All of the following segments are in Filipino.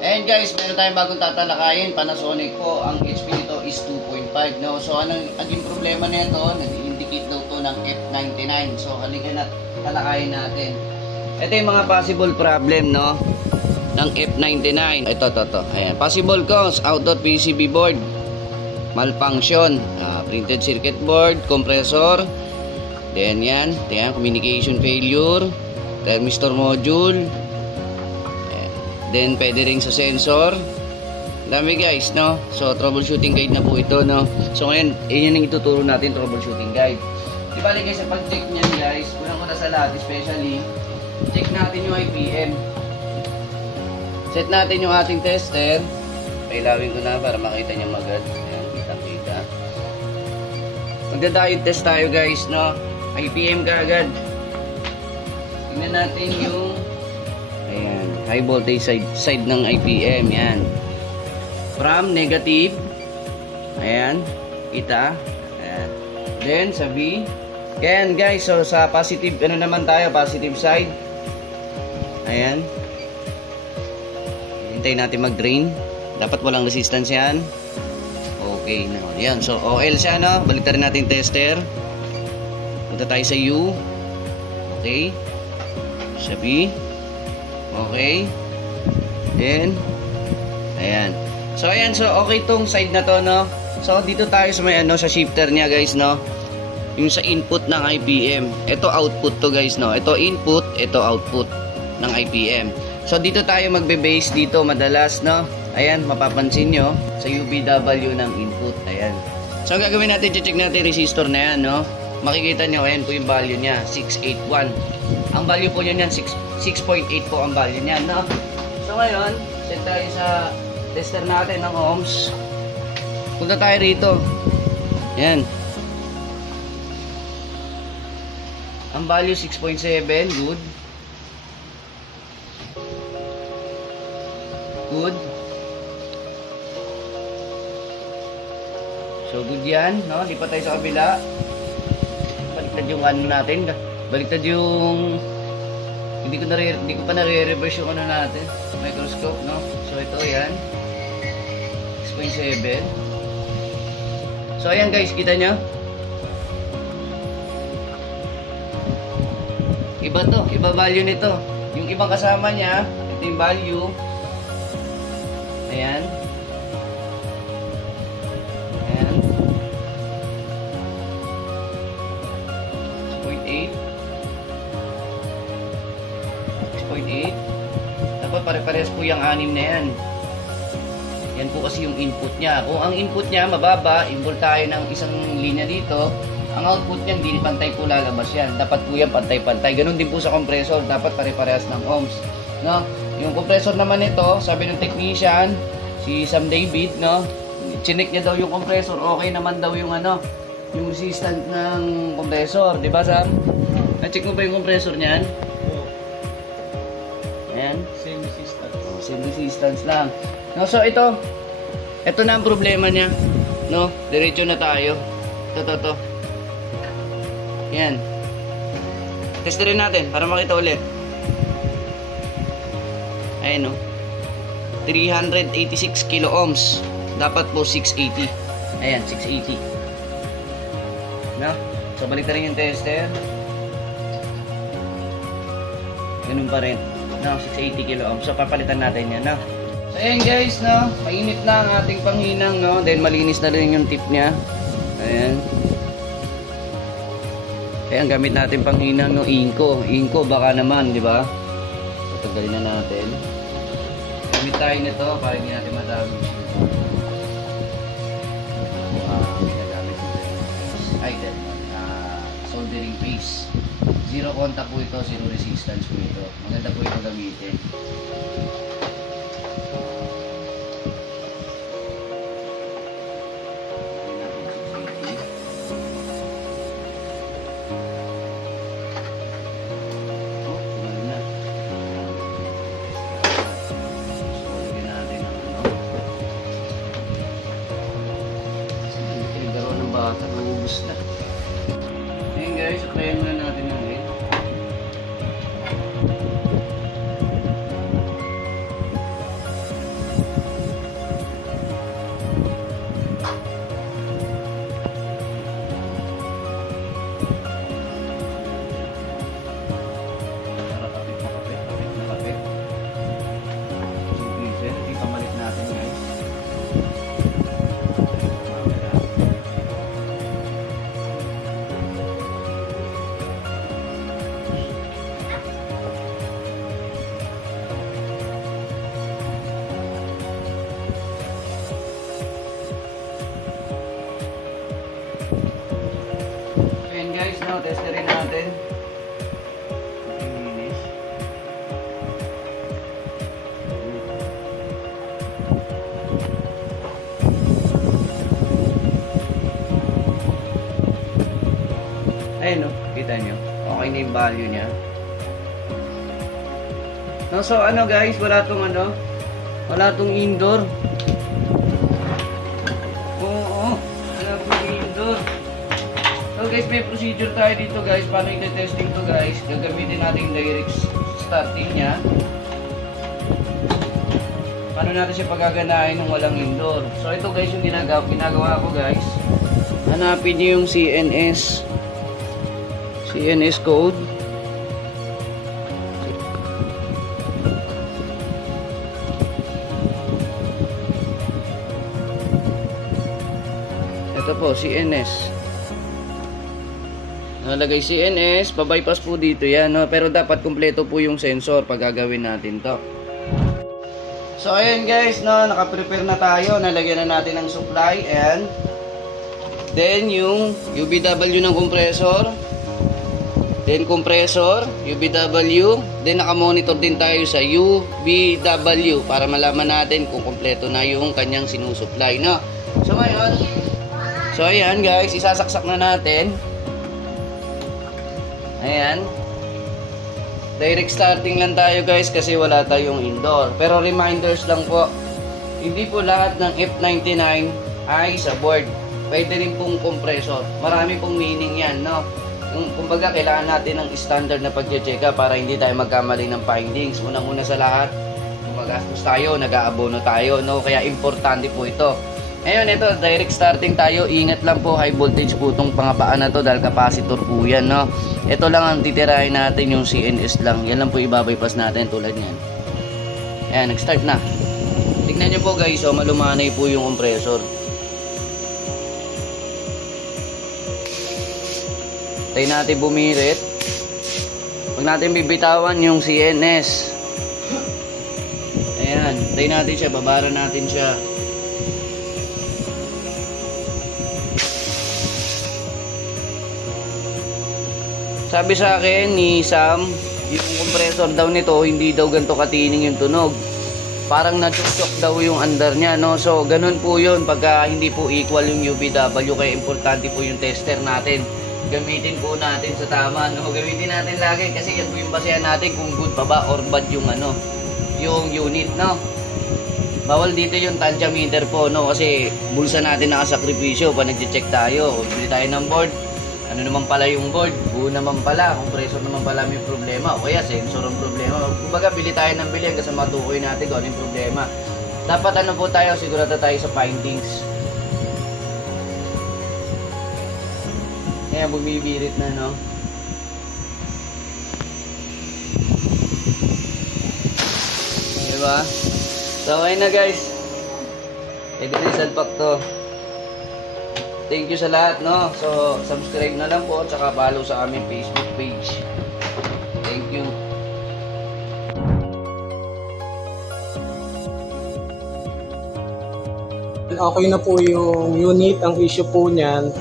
And guys, meron tayong bagong tatalakayin. Panasonic po. Ang HP nito is 2.5. No? So, anong naging problema nito? Nag-indicate daw to ng F99. So, halika na talakayin natin. Ito yung mga possible problem, no? Ng F99. Ito. Ayan. Possible cause, outdoor PCB board. Malfunction. Printed circuit board. Compressor. Then yan. Communication failure. Thermistor module. Then, pwede rin sa sensor. Dami guys, no? So, troubleshooting guide na po ito, no? So, ngayon, yun yung ituturo natin, troubleshooting guide. Di bali guys, sa pag-check nyan guys, unang-una sa lahat, especially, check natin yung IPM. Set natin yung ating tester. Pailawin ko na para makita nyo magad. Ayan, kita-kita. Magda-diode test tayo guys, no? IPM ka agad. Tingnan natin yung ayan, high voltage side ng IPM. Yan. From negative. Ayan. Kita. Ayan. Then sa B. Ayan guys. So sa positive, ano naman tayo? Positive side. Ayan. Hintayin natin mag-drain. Dapat walang resistance yan. Okay. No. Ayan. So OL siya, no? Baliktarin natin tester. Punta tayo sa U. Okay. Sa B. Okay. Then, ayan. So, ayan. So, okay tong side na to, no? So, dito tayo sa may, sa shifter niya, guys, no? Yung sa input ng IPM. Ito output to, guys, no? Ito input, ito output ng IPM. So, dito tayo magbe-base dito madalas, no? Ayan, mapapansin nyo sa UPW ng input. Ayan. So, ang gagawin natin, check natin resistor na yan, no? Makikita nyo, ayan po yung value niya, 681. Ang value po yun yan, 6.8 po ang value niyan, no? So ngayon, set tayo sa tester natin ng ohms. Punta tayo rito. Yan. Ang value 6.7, good. Good. So good yan, no? Lipat tayo sa kabila. Baliktad yung ano natin. Baliktad yung hindi ko pa nare-reverse yung ano natin, microscope, no? So ito yan 6.7. So ayan guys, kita nyo iba to, iba value nito. Yung ibang kasama niya, ito yung value. Ayan. Ayan 6.8. Dapat pare-parehas po yung 6 na yan. Yan po kasi yung input niya. Kung ang input niya mababa, input tayo ng isang linya dito, ang output niya hindi pantay po lalabas yan. Dapat po yan pantay-pantay. Ganun din po sa compressor, dapat pare-parehas ng ohms, no? Yung compressor naman ito, sabi ng technician, si Sam David, no? Chinek niya daw yung compressor, okay naman daw yung yung resistance ng compressor, di ba Sam? Na-check mo ba yung compressor niyan? Ayan. Same resistance. Oh, same resistance lang. No, so ito na ang problema niya. No, diretso na tayo. Ito. Yan. Testerin natin para makita ulit. Ayan, no. 386 kilo ohms. Dapat po 680. Ayan, 680. No? So balik na rin yung tester. Ganun pa rin. No, 680 kilo ohms. So papalitan natin yan, no. So ayan guys, no. Mainit na ang ating panghinang, no. Then malinis na rin yung tip niya. Ayan. Ayan, gamit natin panghinang, no. Inco baka naman, di ba? So tanggalin na natin. Gamit tayo nito para hindi natin madami. Ginagamit natin item, soldering paste. Zero contact po ito, zero resistance po ito. Maganda po ito gamitin. Bata, maubos na. Ayan guys, applyan muna natin ng rin. malaki yung value niya. No, so ano guys, wala tong indoor. Oo, wala tong indoor. So guys, may procedure tayo dito guys, paano i-testing to guys. Gagamitin natin yung direct starting niya. Paano natin siya pagaganahin ng walang indoor. So ito guys yung ginagawa ko guys. Hanapin niyo yung CNS code. Ito po, CNS. Nalagay CNS, pa-bypass po dito yan, no? Pero dapat kumpleto po yung sensor pag gagawin natin to. So ayan guys, no, naka-prepare na tayo. Nalagyan na natin ng supply and then yung UBW ng compressor. Then compressor, UBW. Then naka-monitor din tayo sa UBW para malaman natin kung kumpleto na yung kanyang sinusupply, no? So ngayon, so ayan guys, isasaksak na natin. Ayan. Direct starting lang tayo guys kasi wala tayong indoor. Pero reminders lang po, hindi po lahat ng F99 ay sa board. Pwede rin pong compressor. Marami pong meaning yan, no? Kumbaga kailangan natin ng standard na pag-check para hindi tayo magkamali ng findings. Unang-una sa lahat, gumagastos tayo, nag-aabono tayo, no? Kaya importante po ito. Ngayon ito, direct starting tayo. Ingat lang po, high voltage po itong pangapaan na to dahil capacitor po yan, no? Ito lang ang titirahin natin, yung CNS lang. Yan lang po ibabypass natin tulad yan. Ayan, nag-start na. Tignan nyo po guys, oh, malumanay po yung compressor. Tayo natin bumirit. Huwag natin bibitawan yung CNS. Ayan, tayo natin siya, babara natin siya. Sabi sa akin ni Sam, yung compressor daw nito, hindi daw ganito katining yung tunog. Parang na-shock daw yung under niya, no? So, ganun po yun pagka hindi po equal yung UBW. Kaya importante po yung tester natin. Gamitin po natin sa tama, no? Gamitin natin lagi kasi yan po yung basehan natin kung good pa ba or bad yung yung unit, no? Bawal dito yung tantiameter po, no? Kasi bulsa natin nakasakripisyo pag nag-check tayo. Bili tayo ng board. Ano naman pala yung board? Buo naman pala, compressor naman pala may problema o kaya sensor ang problema. Kumbaga bili tayo ng bili hanggang sa matukoy natin kung ano yung problema. Dapat ano po tayo, sigurado tayo sa findings. Kaya bumibirit na, no? Diba? So ayun na guys, ito na salpak to. Thank you sa lahat, no? So, subscribe na lang po, tsaka follow sa aming Facebook page. Thank you. Okay na po yung unit. Ang issue po niyan,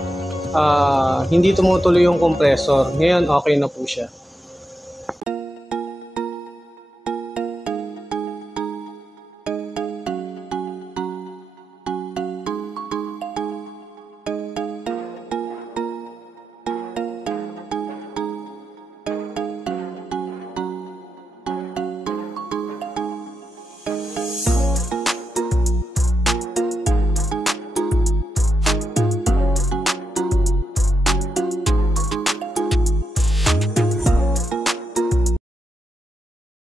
hindi tumutuloy yung compressor. Ngayon, okay na po siya.